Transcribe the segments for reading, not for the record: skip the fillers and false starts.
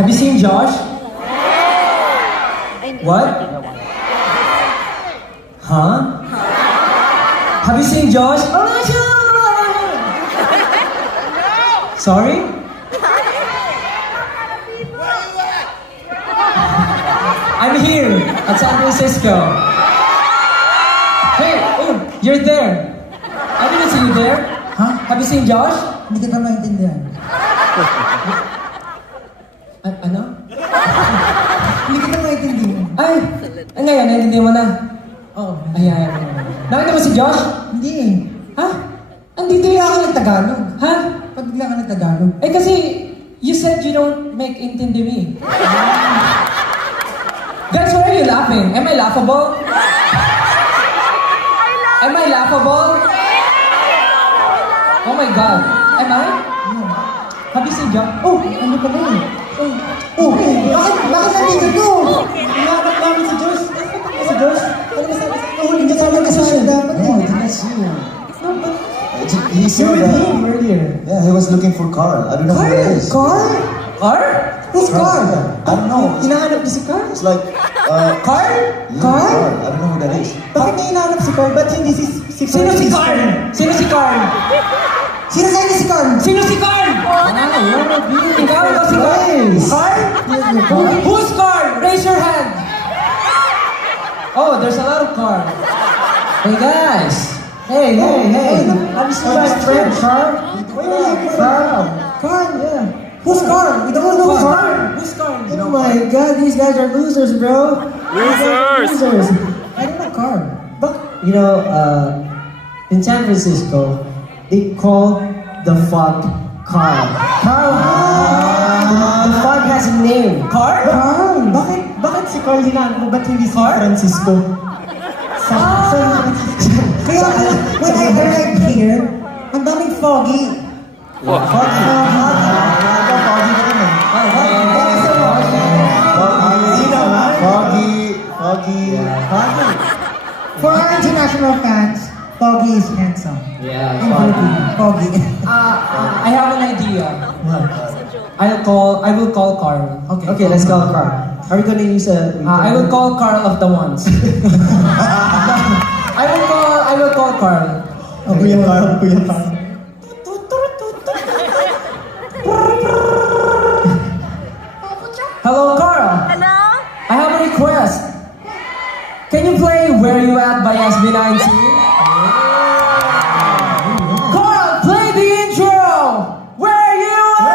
Have you seen Josh? What? Huh? Have you seen Josh? Sorry? I'm here at San Francisco. Hey, oh, you're there. I didn't see you there. Huh? Have you seen Josh? Hindi kita maintindihan. Ano? Hindi kita maintindihan. Ay, ngayon, naiintindihan mo na. Oo. Ayan. Nakita mo si Josh? Hindi eh. Ha? Andito Bigla yan. ka nagtagalog. Ha? Ba't bigla ka nagtagalog? Eh kasi, you said you don't make intindi me. Guys, why are you laughing? Am I laughable? Am I laughable? Oh my God. Am I? Have you seen Josh? Oh, ano ka ba eh? Oh, bakit nandito to? Hinahanap namin si Josh. Si Josh? Ano ba sabi sa'yo? Huli ka naman kasi siya dapat eh. No, I did not see him. He You said were with him that. earlier. Yeah, he was looking for Carl. I don't know who that is. Carl? Carl? Who's Carl? I don't know. Hinahanap niyo si Carl? It's like, Carl? yeah, Carl? I don't know who that is. Bakit niya hinahanap si Carl? Ba't hindi si Sino si Carl? Sino si Carl? Sino sa'yo si Carl? Sino si Carl? Ikaw ito si Carl? Carl? Who's Carl? Raise your hand. Oh, there's a lot of Carl. Hey guys. Hey. Have you seen my friend Carl? Carl, yeah. Who's Carl? We don't know Carl. Who's Carl? Oh my God, these guys are losers, bro. Losers. I don't know Carl. But, you know, in San Francisco, they call the fog Carl. Carl. The fog has a name. Carl? Carl. Bakit si Carl hinahanap mo? Ba't hindi si Francisco? Kaya when I arrived here, ang daming foggy. Foggy. Foggy ka rin eh. Foggy. For our international fans, Foggy is handsome. Yeah, And Foggy. I have an idea. I will call Carl. Okay, let's call Carl. Are we gonna use a... I will call Carl of the ones. I will call Carl. Kuya Carl. Hello, Carl. Hello? I have a request. Can you play Where You At by SB19? Carl, play the intro! Where You At?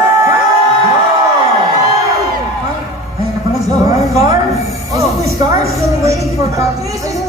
Ayun na pala si Carl. Carl? Isn't this Carl? Still waiting for Carl. This is